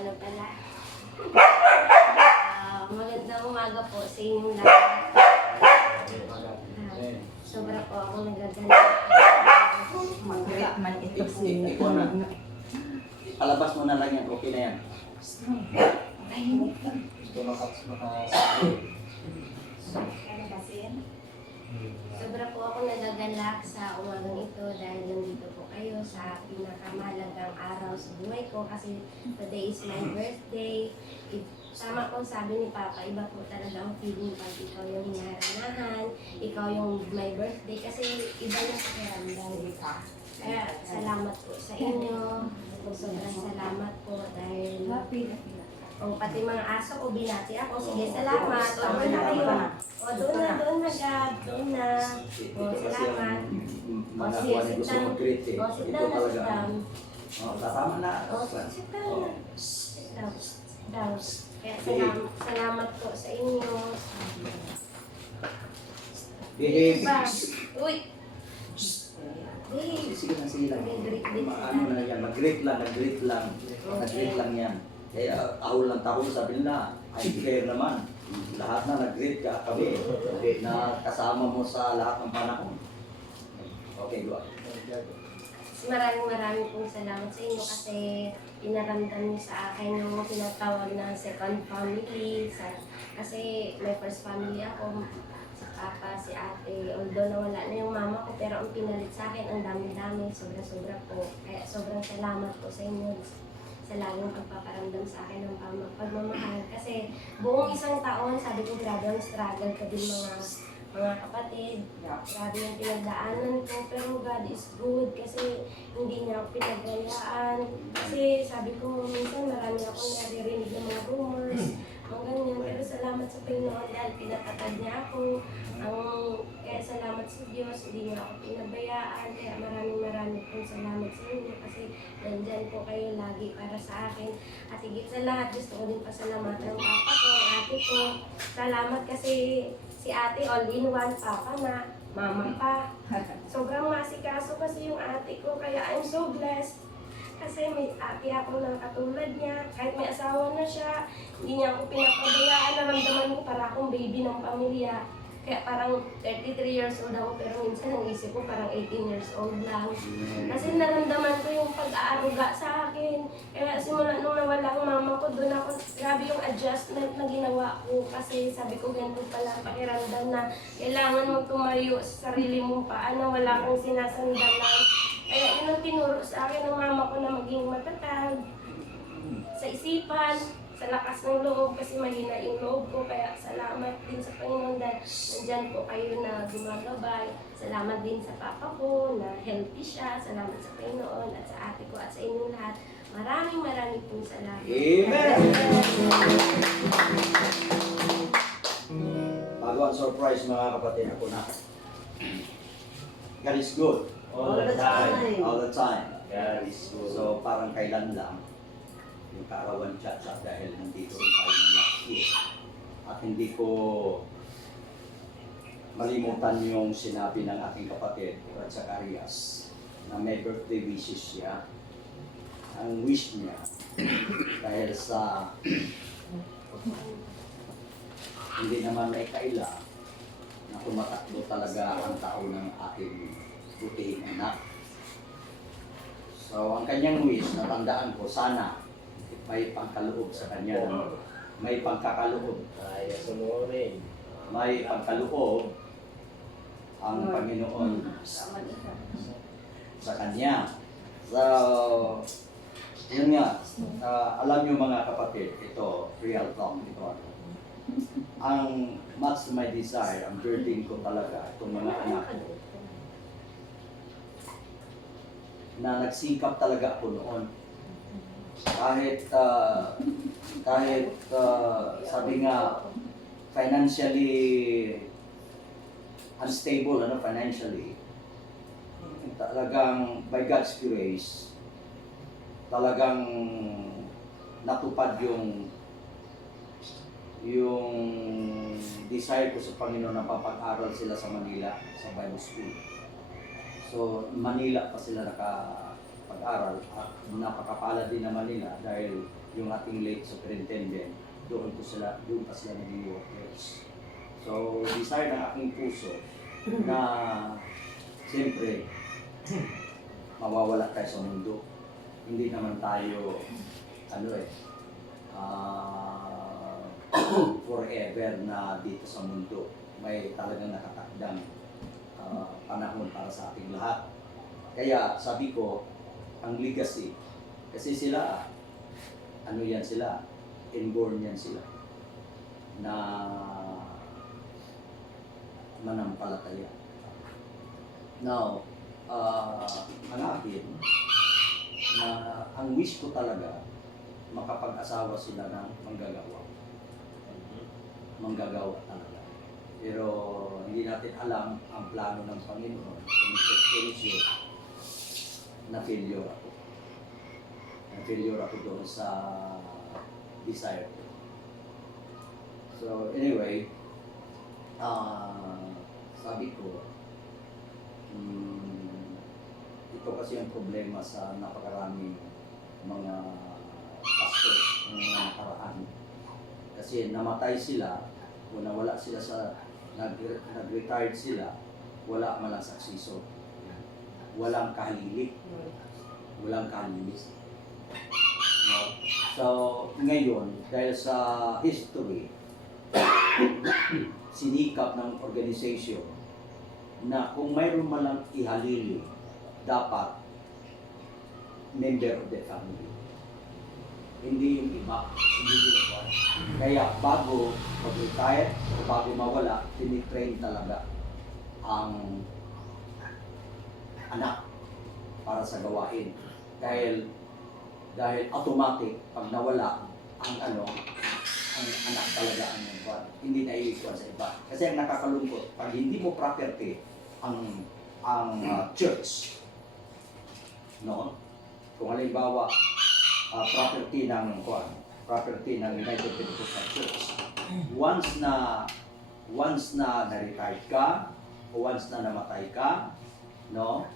ano pala. Magandang umaga po sa inyong lahat. Sobra po ako nagaganda. Mag-great man ito si... Ikaw na. Palabas mo na lang yan. Okay na yan. Sobra po ako nagagalak sa umagang ito dahil nandito po kayo sa pinakamahalagang araw sa buhay ko kasi today is my birthday. Tama po sabi ni Papa, iba po talaga ang feeling pag ikaw yung hinaranahan, ikaw yung my birthday kasi iba yung pakiramdam. Kaya salamat po sa inyo. Sobrang salamat po dahil pati mga aso ko binati ako. Sige, salamat. O, doon na kayo. O, doon na, God. Doon na. O, salamat. O, sige, sit down. O, sit down na, sit down. Tama na. O, sit down na. Sit down. Sit down. Kaya salamat po sa inyo. Behave. Uy! Behave. Sige lang. Ano na yan, mag-greet lang. Nag-greet lang yan. Kaya ahol lang tahol, sabi nila, I care naman. Lahat na nag-greet ka kami. Na kasama mo sa lahat ng panahon. Okay, go ahead. Maraming pong salamat sa inyo kasi pinaramdam niyo sa akin yung tinatawag na second family. Kasi may first family ako, si Papa, si Ate. Although nawala na yung mama ko, pero ang pinalit sa akin, ang dami-dami, sobra-sobra po. Kaya sobrang salamat po sa inyo sa laging pagpaparamdam sa akin ng pagmamahal. Kasi buong isang taon, sabi ko, grabe ang struggle ko din mga kapatid. Grabe yung pinagdaanan ko, pero God is good kasi hindi niya ako pinagbayaan. Kasi sabi ko, minsan marami akong naririnig ng mga rumors, mga ganyan. Pero salamat sa Panginoon dahil pinatatag niya ako. Kaya salamat sa Diyos, hindi niya ako pinabayaan. Kaya maraming pong salamat sa inyo kasi nandyan po kayo lagi para sa akin. At higit sa lahat, gusto ko din pasalamatan ang papa ko, ang ate ko. Salamat kasi si ate all-in-one, papa na, mama pa. Sobrang masikaso kasi yung ate ko, kaya I'm so blessed. Kasi may ate ako ng katulad niya, kahit may asawa na siya, hindi niya ako pinapabayaan, naramdaman ko para akong baby ng pamilya. Kaya parang 33 years old ako, pero minsan ang isip ko parang 18 years old lang. Kasi naramdaman ko yung pag-aaruga sa akin. Kaya simula nung nawala ang mama ko, doon ako, grabe yung adjustment na ginawa ko. Kasi sabi ko, ganito pala ang pakiramdam na kailangan mong tumayo sa sarili mong paa na wala kang sinasandalan. Kaya yun ang tinuro sa akin ng mama ko na maging matatag sa isipan, sa lakas ng loob kasi mahina yung loob ko. Kaya salamat din sa Panginoon dahil nandyan po kayo na gumagabay. Salamat din sa papa ko na healthy siya. Salamat sa Panginoon at sa ate ko at sa inyong lahat. Maraming pong salamat. Amen! Bago ang surprise mga kapatid, ako na. God is good. All the time. All the time. God is good. So parang kailan lang yung kaarawan chat dahil nandito rin tayo ng last year. At hindi ko malimutan yung sinabi ng aking kapatid, Brad Zacarias, na may birthday wishes siya. Ang wish niya dahil sa hindi naman may kaila na tumatakbo talaga ang taon ng aking butihing anak. So ang kanyang wish, natandaan ko, sana may pangkaloob sa kanya, may pangkakaloob. Kaya sunurin. May pangkaloob ang Panginoon sa kanya. So, yun nga, alam nyo mga kapatid, ito, real talk, ito. Ang much my desire, ang burden ko talaga, itong mga anak ko, na nagsikap talaga ako noon. Kahit sabi nga, financially unstable, financially, talagang by God's grace, talagang natupad yung desire ko sa Panginoon na papag-aral sila sa Manila, sa Bible School. So, Manila pa sila nakapag-aral at napakapala din naman nila dahil yung ating late superintendent, doon pa sila naging workers. So, desire ng aking puso na siyempre mawawala tayo sa mundo. Hindi naman tayo forever na dito sa mundo. May talagang nakatakdang panahon para sa ating lahat. Kaya sabi ko, ang legacy, kasi sila, inborn yan sila, na manampalataya. Now, ang akin, na ang wish ko talaga, makapag-asawa sila ng manggagawa. Manggagawa talaga. Pero hindi natin alam ang plano ng Panginoon. Kung na-failure ako. Na-failure ako doon sa desire ko. So anyway, sabi ko, ito kasi ang problema sa napakaraming mga pastors ng mga nakaraan. Kasi namatay sila, o nawala sila sa, nag-retired sila, wala man lang successor. Walang kahililik. Walang kahililik. No? So, ngayon, dahil sa history, sinikap ng organization na kung mayroon man lang ihalili, dapat member of the family. Hindi yung iba, hindi yung iba. Kaya bago mag-retire o bago mawala, tinitrain talaga ang anak para sa gawain. Dahil automatic, pag nawala, ang anak talaga ang nagwan. Hindi na iikuan sa iba. Kasi ang nakakalungkot, pag hindi mo property ang church, no? Kung halimbawa, property ng United Pentecostal Church, once na na-retired ka, o once na namatay ka, no?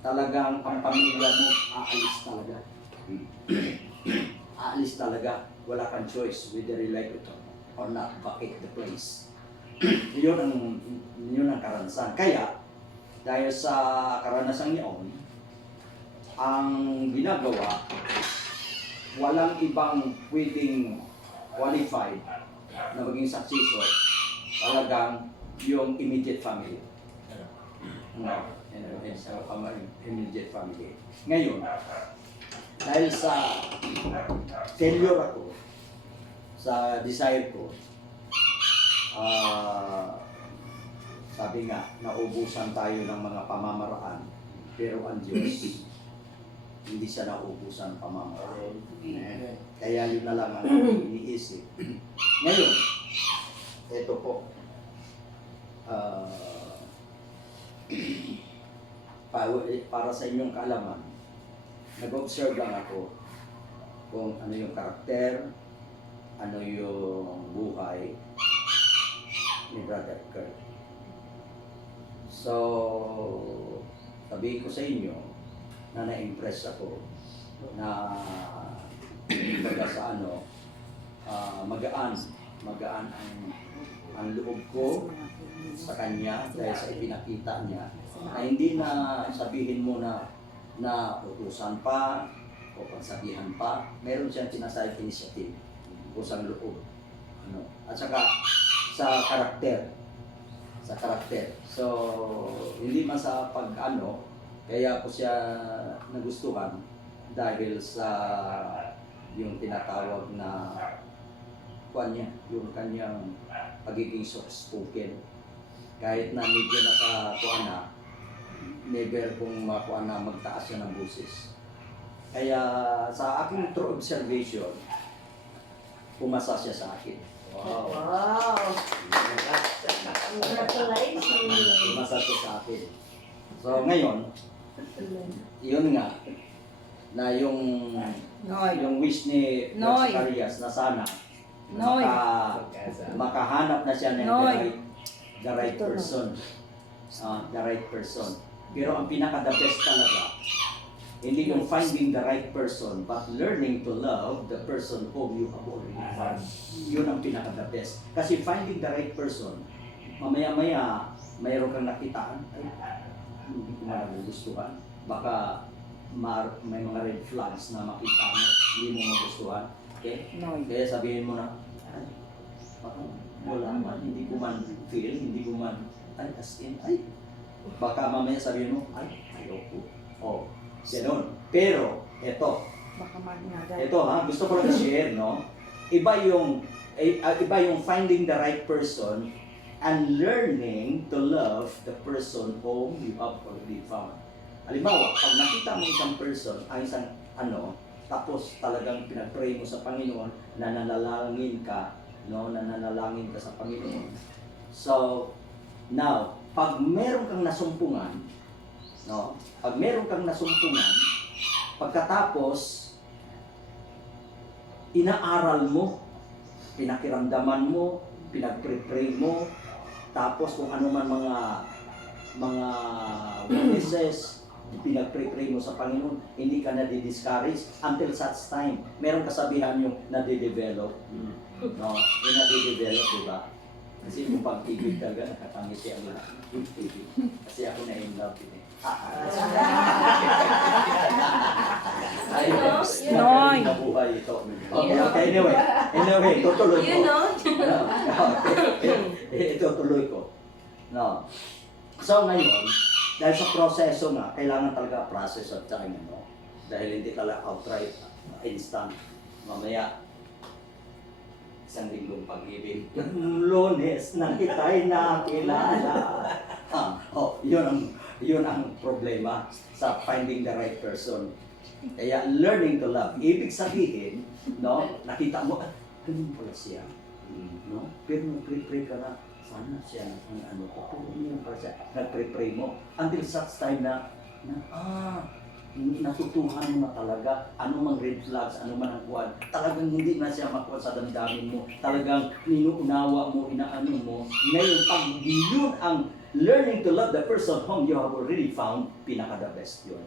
Talagang ang pamilya mo aalis talaga. Aalis talaga. Wala kang choice whether you like it or not, vacate the place. yun ang karanasan. Kaya, dahil sa karanasan niyon, ang ginagawa, walang ibang pwedeng qualified na maging successor, talagang yung immediate family. No, immediate family. Ngayon, dahil sa failure ako, sa desire ko, sabi nga, naubusan tayo ng mga pamamaraan, pero ang Diyos, hindi siya naubusan pamamaraan. Kaya yun na lang ang iniisip. Ngayon, ito po, para sa inyong kaalaman, nag-observe lang ako kung ano yung karakter, ano yung buhay ni Brother Kurt. So, sabihin ko sa inyo na na-impress ako na baga sa magaan ang loob ko sa kanya dahil sa ipinakita niya na hindi na sabihin mo na utusan pa o pagsabihan pa, meron siyang sinasayang initiative o sa loob. At saka sa karakter. So, hindi man sa kaya ko siya nagustuhan dahil sa yung tinatawag na yung kanyang pagiging soft-spoken. Kahit na medyo never kong magtaas siya ng boses. Kaya sa aking true observation, pumasa siya sa akin. Wow. Wow! Congratulations! Pumasa siya sa akin. So ngayon, yun nga, na yung wish ni Noy. Arias na sana Noy. makahanap na siya ng Noy. the right person. The right person. Pero ang pinaka-the best talaga, Hindi yung finding the right person, but learning to love the person whom you have already found. Yun ang pinaka-the best. Kasi finding the right person, mamaya-maya, mayroon kang nakitaan, ay, hindi ko magugustuhan. Baka may mga red flags na makita mo, hindi mo magustuhan. Okay? Noy. Kaya sabihin mo na, ay, baka wala man, hindi ko man feel, hindi ko man, ay, as in, ay, baka mamaya sabihin mo, ay, ayoko. Oh, gano'n. Pero, Baka magnagal. ito ha, gusto ko lang i-share, no? Iba yung finding the right person and learning to love the person whom you have already found. Halimbawa, pag nakita mo isang person, isang tapos talagang pinag-pray mo sa Panginoon, nananalangin ka, no? Nananalangin ka sa Panginoon. So, now, pag meron kang nasumpungan, no? Pag meron kang nasumpungan, pagkatapos, inaaral mo, pinakiramdaman mo, pinag-pray mo, tapos kung ano man mga witnesses, pinag-pray mo sa Panginoon, hindi ka na-discourage until such time. Meron kasabihan yung nade-develop, no? Yung nade-develop, di ba? Kasi kung pag-ibig talaga, nakatangiti ang lahat. Kasi ako na-in love din eh. Ay, Noy. nabuhay ito. Okay, anyway, tutuloy ko. You know? Ito tuloy ko. No. So ngayon, dahil sa proseso nga, kailangan talaga process at time, no? Dahil hindi talaga outright, instant. Mamaya, isang linggong pag-ibig. Lunes na kita'y nakilala. Yun ang problema sa finding the right person. Kaya learning to love. Ibig sabihin, no, nakita mo, ganun pala siya. No? Pero nag-pray ka na, sana siya ang pero yun pala siya. Nag-pray mo. Until such time na natutuhan mo na talaga, anumang red flags, anumang ang kuwan, talagang hindi na siya makuha sa damdamin mo. Talagang ninuunawa mo, inaano mo. Ngayon, pag yun ang learning to love the person whom you have already found, pinaka-the best yun.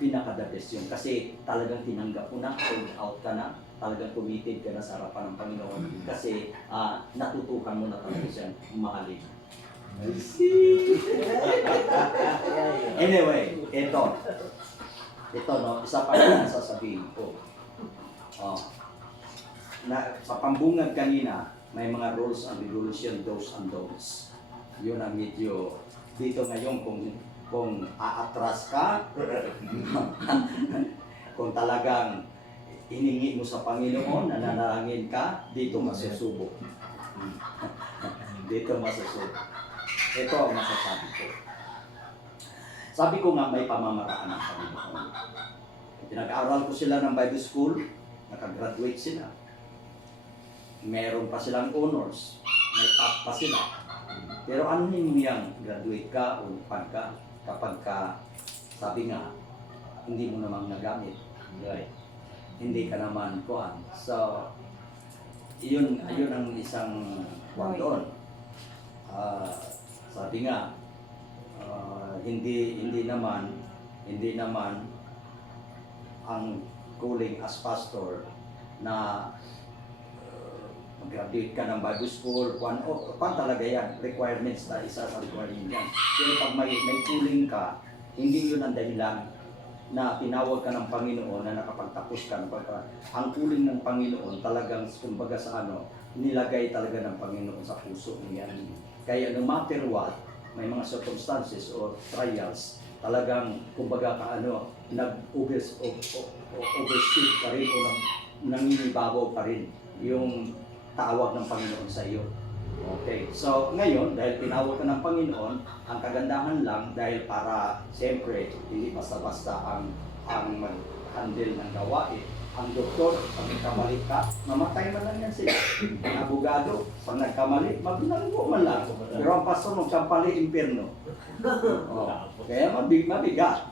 Pinaka-the best yun. Kasi talagang tinanggap mo na, sold out ka na, talagang committed ka na sa harapan ng Panginoon. Kasi natutuhan mo na talaga siyang mahalin. Anyway, ito no, isa pa rin ang sasabihin ko. Sa pambungad kanina, may mga rules and regulation, do's and don'ts. Yun ang medyo dito ngayon kung aatras ka, kung talagang hiningi mo sa Panginoon, nananalangin ka, dito masusubok. Dito masusubok. Ito ang masasabi ko. Sabi ko nga may pamamaraan ng Panginoon. Pinag-aaral ko sila ng Bible School, nakagraduate sila. Meron pa silang honors, may top pa sila. Pero ano yung graduate ka o ka kapag sabi nga, hindi mo namang nagamit. Right? Hindi ka naman kuhan. So, yun ang isang kuhan doon. Sabi nga, hindi naman ang calling as pastor na mag-graduate ka ng Bible School, kung talaga yan, requirements na isa sa requirement yan. Pero pag may calling ka, hindi yun ang dahilan na tinawag ka ng Panginoon na nakapagtapos ka. Ang calling ng Panginoon talagang, kumbaga sa nilagay talaga ng Panginoon sa puso niya. Kaya no matter what, may mga circumstances or trials, talagang kumbaga nag-overshoot pa rin o nanginibabaw pa rin yung tawag ng Panginoon sa iyo. Okay. So, ngayon, dahil tinawag ka ng Panginoon, ang kagandahan lang, dahil para, siyempre, hindi basta-basta ang mag-handle ng gawain. Ang doktor, pag nagkamali ka, mamatay man lang yan sila. Ang abogado, pag nagkamali, maglanggo man lang. Pero ang pastor, magsampali, impyerno. Kaya mabigat.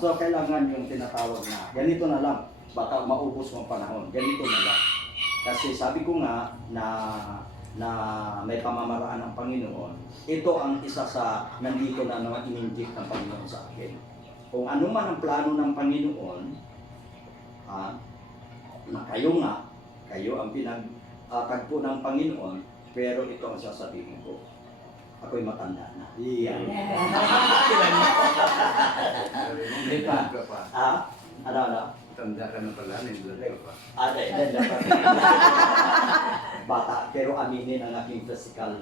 So, kailangan yung tinatawag na, ganito na lang, baka maubos mo panahon, ganito na lang. Kasi sabi ko nga na may pamamaraan ng Panginoon, ito ang isa sa nandito na naman in-inject ng Panginoon sa akin. kung ano man ang plano ng Panginoon, na kayo ang pinagtagpo ng Panginoon, pero ito ang sasabihin ko. Ako'y matanda na. Yan. Di ba? Ano? Tanda ka na pala, naglalag ka pa. Then dapat. Bata, pero aminin ang aking physical.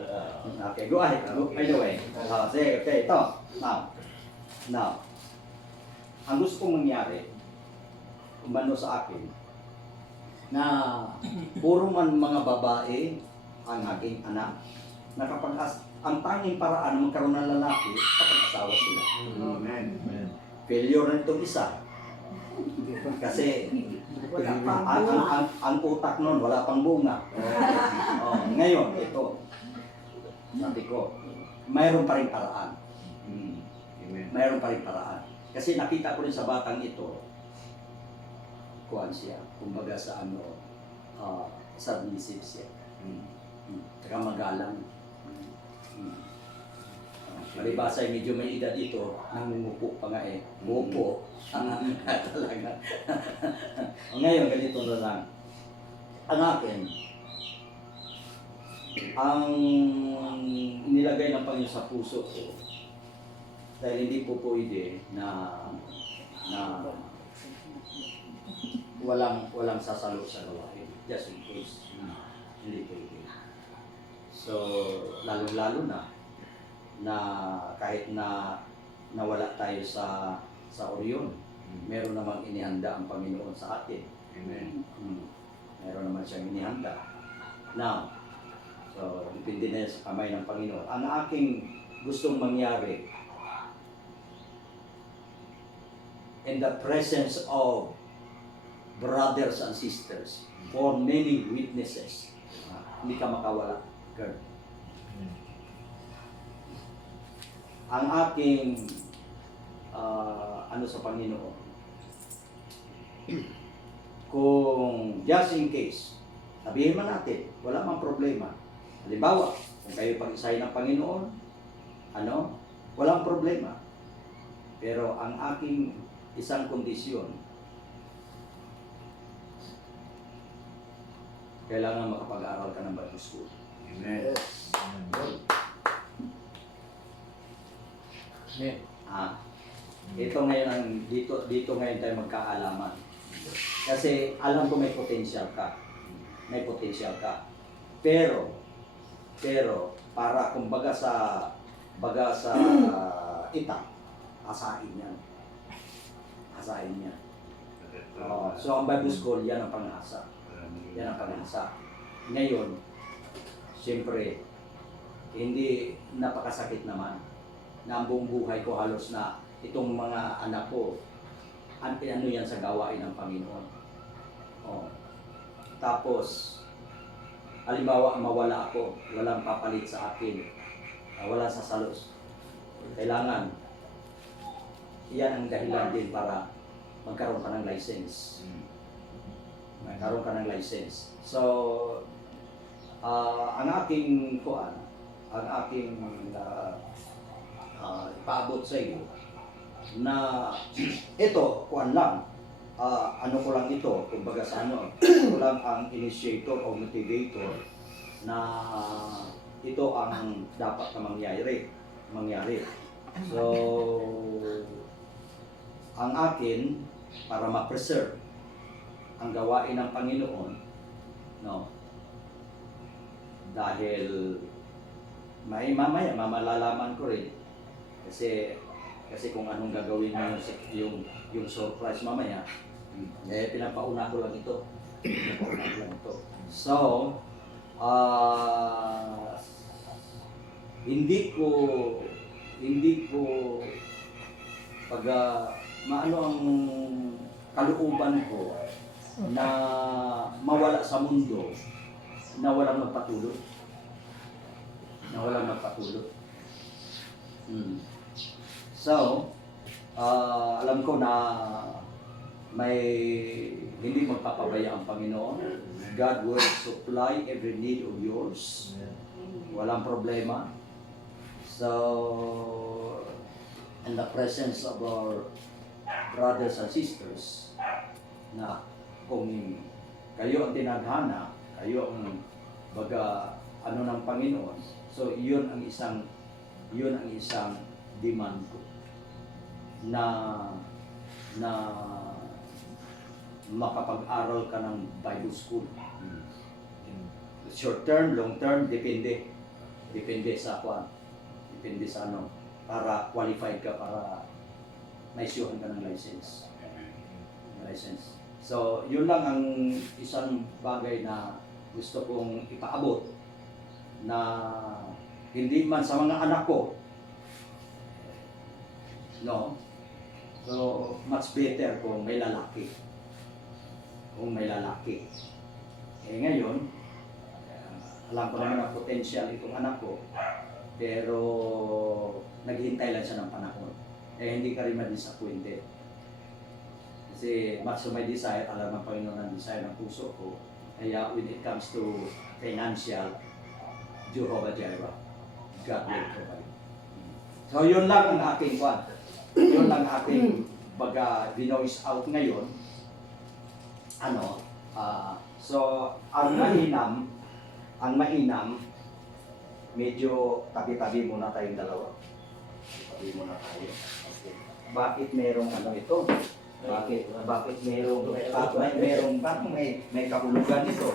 Okay, go ahead. Anyway, sige, okay, ito. Now, ang gusto kong mangyari, umano sa akin, na puro man mga babae ang aking anak, na kapag ang tanging paraan na magkaroon ng lalaki, kapag asawa sila. Amen. Failure na itong isa. Kasi ang utak nun, wala pang bunga. Ngayon, ito, sabi ko, mayroon pa rin paraan. Amen. Mayroon pa rin paraan. Kasi nakita ko rin sa batang ito, kuhan siya, kumbaga sa submissive siya. Tsaka magalang. Malibasa ay medyo may edad ito, nangungupo pa nga eh. Ngupo. Talaga. Ngayon, ganito na lang. Ang akin, ang nilagay ng Panginoon sa puso ko, dahil hindi po pwede na walang sasalo sa gawain. Just in case. Hindi pwede. So, lalo-lalo na kahit na nawala tayo sa Orion, meron namang inihanda ang Panginoon sa atin. Amen. Meron naman siyang inihanda. Now, so depende na yan sa kamay ng Panginoon. Ang aking gustong mangyari, in the presence of brothers and sisters, for many witnesses, hindi ka makawala, girl. Ang aking sa Panginoon, kung just in case, sabihin man natin, wala mang problema. Halimbawa, kung kayo pag-isay ng Panginoon, walang problema. Pero ang aking isang kondisyon, kailangan makapag-aral ka ng Bible School. Amen. Ito ngayon dito ngayon tayo magkaalaman. Kasi alam ko may potential ka. May potential ka. Pero para kumbaga sa itak, asahin yan. Asahin yan. So ang Bible School, yan ang pang-asa. Yan ang pang-asa. Ngayon, siyempre, hindi napakasakit naman na ang buong buhay ko halos na itong mga anak ko, ano yan sa gawain ng Panginoon. Tapos, halimbawa mawala ako, walang papalit sa akin, wala sa salos. Kailangan, iyan ang dahilan din para magkaroon ka ng license. Magkaroon ka ng license. So, ang aking ipaabot sa iyo na ito, kuan lang, ko lang ito, kumbaga sa ko lang ang initiator o motivator na ito ang dapat na mangyari. So, ang akin, para ma-preserve ang gawain ng Panginoon, dahil mamaya malalaman ko rin kasi kung anong gagawin mo yung surprise mamaya, pinapauna ko lang ito. So, hindi ko pag maano ang kalooban ko na mawala sa mundo na walang magpatulog. So, alam ko na may hindi magpapabaya ang Panginoon. God will supply every need of yours. Walang problema. So, in the presence of our brothers and sisters, na kung kayo ang tinadhana, kayo ang baga ano ng Panginoon, so yun ang isang demand ko na makapag-aral ka ng Bible school. Short term, long term, depende sa kwan, depende sa ano, para qualified ka, para ma-issuehan ka ng license. So, yun lang ang isang bagay na gusto kong ipaabot, na hindi man sa mga anak ko, no? So, much better kung may lalaki. Eh ngayon, alam ko naman ang potential itong anak ko, pero naghihintay lang siya ng panahon. Eh hindi ka rin ma-disappointed. Kasi much to my desire, alam ng Panginoon ang desire ng puso ko. Kaya when it comes to financial, Jehovah Jireh, God will provide. So yun lang ang aking kwan. Yun lang ang aking baga binoise out ngayon. So ang mainam, medyo tabi-tabi muna tayong dalawa. Tabi muna tayo. Okay. Bakit merong ano ito? Bakit merong parang may kahulugan ito?